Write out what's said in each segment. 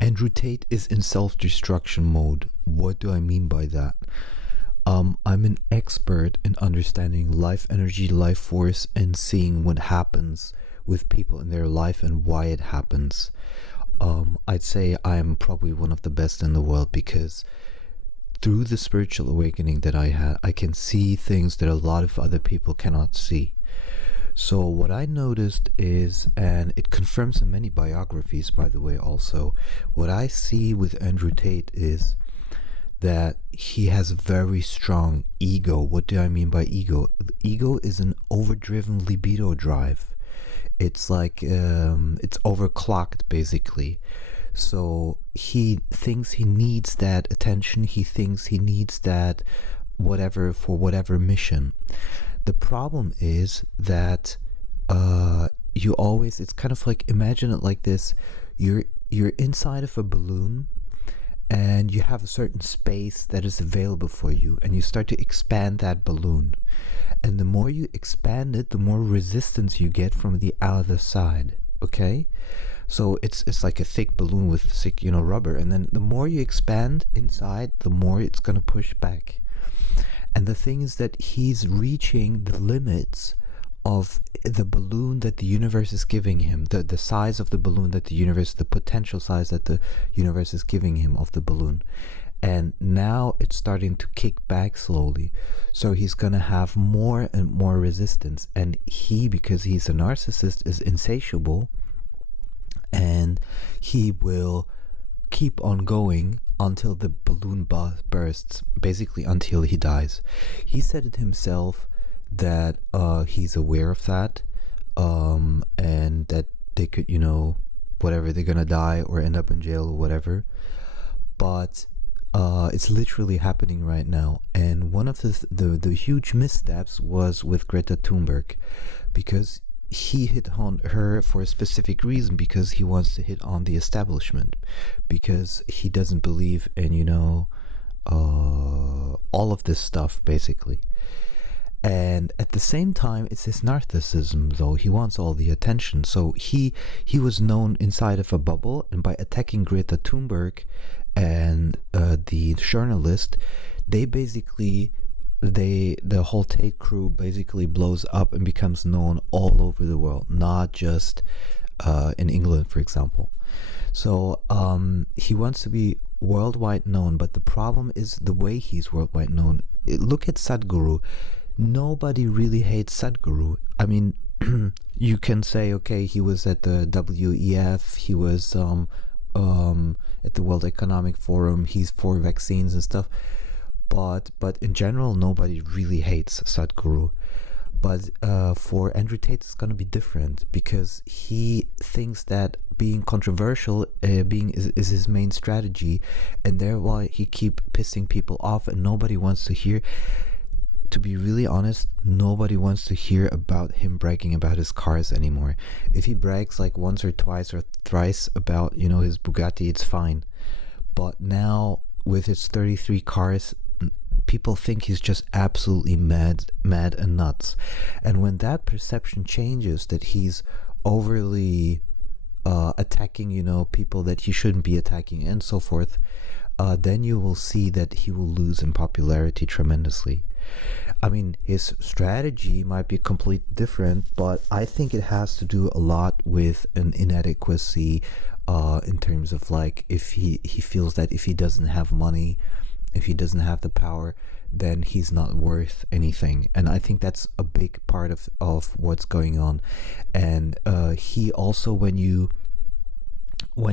Andrew Tate is in self-destruction mode. What do I mean by that? I'm an expert in understanding life energy, life force, and seeing what happens with people in their life and why it happens. I'd say I'm probably one of the best in the world because through the spiritual awakening that I had, I can see things that a lot of other people cannot see. So what I noticed is, and it confirms in many biographies, by the way, also, what I see with Andrew Tate is that he has a very strong ego. What do I mean by ego? Ego is an overdriven libido drive. It's like, it's overclocked, basically. So he thinks he needs that attention. He thinks he needs that whatever for whatever mission. The problem is that you always, it's kind of like, imagine it like this. You're inside of a balloon and you have a certain space that is available for you, and you start to expand that balloon. And the more you expand it, the more resistance you get from the other side. Okay? So it's like a thick balloon with thick, rubber. And then the more you expand inside, the more it's going to push back. And the thing is that he's reaching the limits of the balloon that the universe is giving him, the size of the balloon that the universe, the potential size that the universe is giving him of the balloon. And now it's starting to kick back slowly. So he's going to have more and more resistance. And he, because he's a narcissist, is insatiable. And he will keep on going until the balloon bursts, basically until he dies. He said it himself that he's aware of that, and that they could, whatever, they're gonna die or end up in jail or whatever. But it's literally happening right now. And one of the huge missteps was with Greta Thunberg, because he hit on her for a specific reason, because he wants to hit on the establishment, because he doesn't believe in all of this stuff, basically. And at the same time, it's his narcissism, though. He wants all the attention. So he was known inside of a bubble, and by attacking Greta Thunberg and the journalist, they basically, the whole Tate crew basically blows up and becomes known all over the world, not just in England, for example. So he wants to be worldwide known, but the problem is the way he's worldwide known. Look at Sadhguru. Nobody really hates Sadhguru. I mean, you can say, okay, he was at the WEF, he was at the World Economic Forum, he's for vaccines and stuff, but in general, nobody really hates Sadhguru. But for Andrew Tate, it's going to be different, because he thinks that being controversial is his main strategy, and thereby he keep pissing people off, and nobody wants to hear. To be really honest, nobody wants to hear about him bragging about his cars anymore. If he brags like once or twice or thrice about, his Bugatti, it's fine. But now with his 33 cars, people think he's just absolutely mad and nuts. And when that perception changes, that he's overly attacking, people that he shouldn't be attacking and so forth, then you will see that he will lose in popularity tremendously. I mean, his strategy might be completely different, but I think it has to do a lot with an inadequacy in terms of, like, if he feels that if he doesn't have money, if he doesn't have the power, then he's not worth anything. And I think that's a big part of what's going on. And he also, when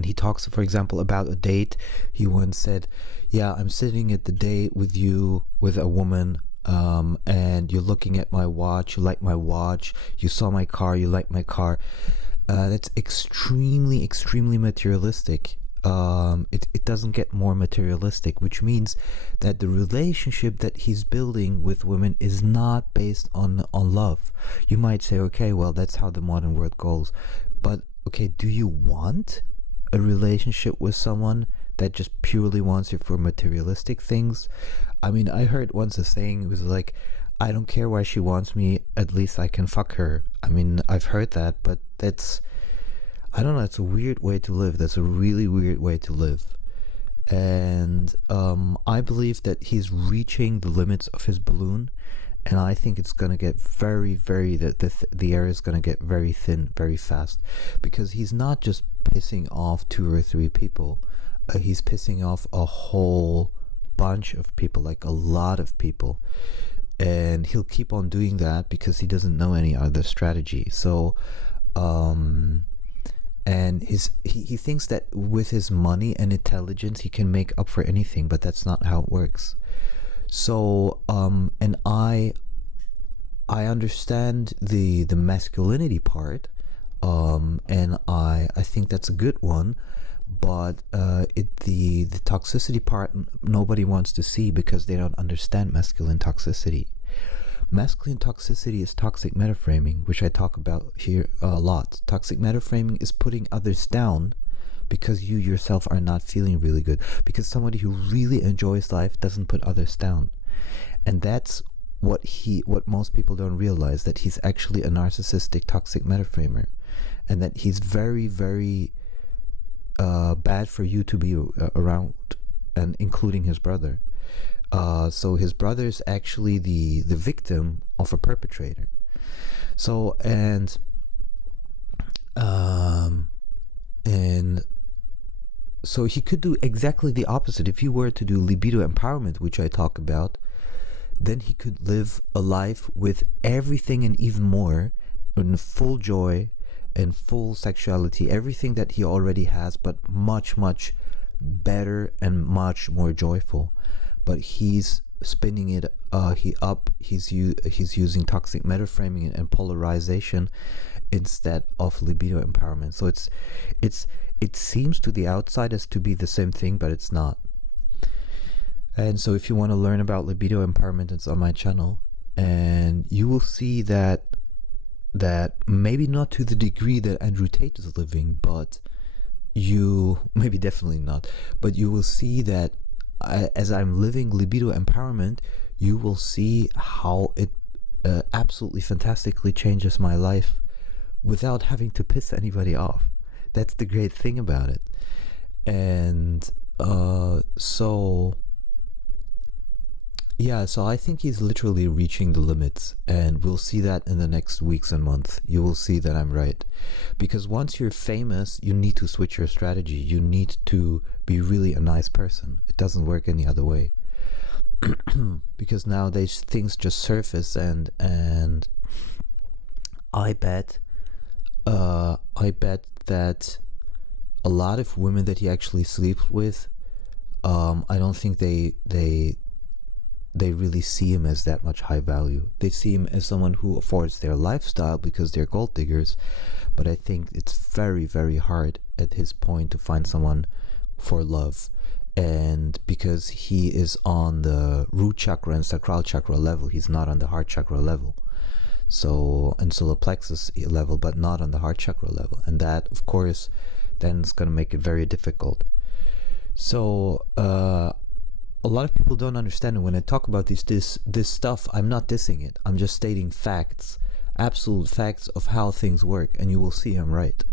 he talks, for example, about a date, he once said, yeah, I'm sitting at the date with you, with a woman, and you're looking at my watch, you like my watch, you saw my car, you like my car. That's extremely, extremely materialistic. It doesn't get more materialistic, which means that the relationship that he's building with women is not based on love. You might say, okay, well, that's how the modern world goes. But, okay, do you want a relationship with someone that just purely wants you for materialistic things? I mean, I heard once a saying, it was like, I don't care why she wants me, at least I can fuck her. I mean, I've heard that, but that's, I don't know, it's a weird way to live. That's a really weird way to live. And I believe that he's reaching the limits of his balloon, and I think it's going to get the air is going to get very thin very fast, because he's not just pissing off 2 or 3 people. He's pissing off a whole bunch of people, like a lot of people, and he'll keep on doing that because he doesn't know any other strategy. So and he thinks that with his money and intelligence he can make up for anything, but that's not how it works. So and I understand the masculinity part, and I think that's a good one, but the toxicity part nobody wants to see because they don't understand masculine toxicity. Masculine toxicity is toxic metaframing, which I talk about here a lot. Toxic metaframing is putting others down because you yourself are not feeling really good, because somebody who really enjoys life doesn't put others down. And that's what most people don't realize, that he's actually a narcissistic toxic metaframer, and that he's very, very bad for you to be around, and including his brother. So his brother is actually the victim of a perpetrator. So and so he could do exactly the opposite. If he were to do libido empowerment, which I talk about, then he could live a life with everything and even more, in full joy and full sexuality, everything that he already has, but much, much better and much more joyful. But he's spinning it he's using toxic metaframing and polarization instead of libido empowerment. So it seems to the outside as to be the same thing, but it's not. And so if you want to learn about libido empowerment, it's on my channel, and you will see that maybe not to the degree that Andrew Tate is living, but maybe definitely not, but you will see that as I'm living libido empowerment, you will see how it absolutely fantastically changes my life without having to piss anybody off. That's the great thing about it. And so I think he's literally reaching the limits, and we'll see that in the next weeks and months. You will see that I'm right, because once you're famous, you need to switch your strategy. You need to be really a nice person. It doesn't work any other way. Because nowadays things just surface, and I bet that a lot of women that he actually sleeps with, I don't think they really see him as that much high value. They see him as someone who affords their lifestyle because they're gold diggers. But I think it's very, very hard at his point to find someone for love. And because he is on the root chakra and sacral chakra level, he's not on the heart chakra level. So, and solar plexus level, but not on the heart chakra level. And that, of course, then it's going to make it very difficult. So, a lot of people don't understand it. When I talk about this stuff, I'm not dissing it. I'm just stating facts, absolute facts of how things work, and you will see I'm right.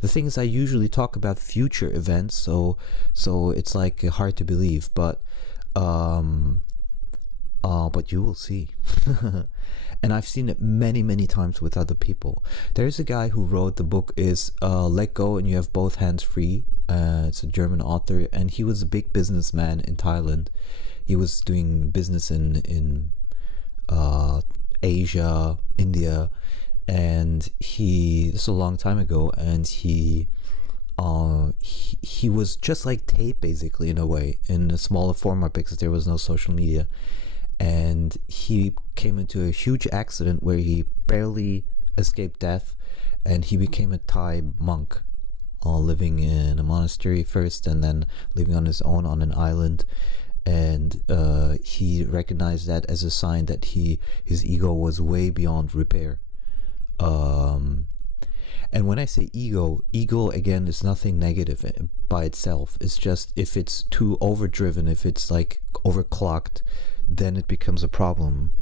The thing is, I usually talk about future events, so it's like hard to believe, but you will see. And I've seen it many, many times with other people. There's a guy who wrote the book is Let Go and You Have Both Hands Free. It's a German author, and he was a big businessman in Thailand. He was doing business in Asia, India, and this was a long time ago, and he was just like Tate, basically, in a way, in a smaller format, because there was no social media. And he came into a huge accident where he barely escaped death, and he became a Thai monk, living in a monastery first, and then living on his own on an island. And he recognized that as a sign that his ego was way beyond repair. And when I say ego again is nothing negative by itself. It's just if it's too overdriven, if it's like overclocked, then it becomes a problem.